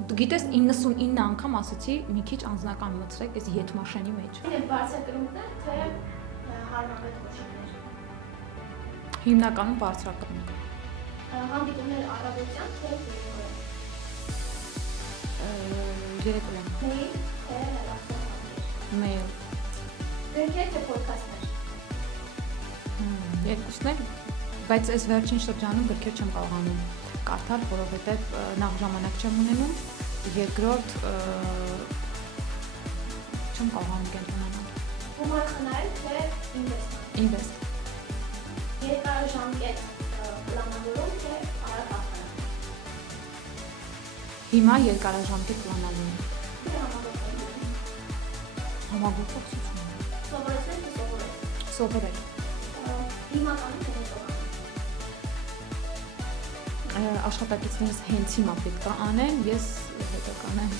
Գիտես 99 անգամ ասացի մի քիչ անձնական մտցրեք այս յետմաշենի մեջ։ Այն բարձրակրումն է, թե հարմարվետ ոչիններ։ Հիմնականում բարձրակրում։ Հանդիպումներ առավոտյան, թե Երեկոյան։ մեյլ, թե հեռախոսահամբեր։ Մեյլ։ Գրքեր թե փոդքասթներ։ Երկուսն էլ, բայց այս վերջին շրջանում գրքեր չեմ կարողանում կարդալ, որովհետև նախ ժամանակ չեմ ունենում, երկրորդ չեմ կարողանում կենտրոնանալ։ Գումար խնայել, թե Ինվեստ։ Երկարաժամկետ պլանավորում, թե արագ ախտարակ։ Հիմա երկարաժամկետ պլանավորում։ Թե համագործակցություն։ Համագործակցություն։ Սովորեցնել, թե սովորել։ Սովորել։ Հիմնականում թե հետողանում։ Աշխատակիցներս հենց հիմա պետք է անեն, ես հետո կանեմ։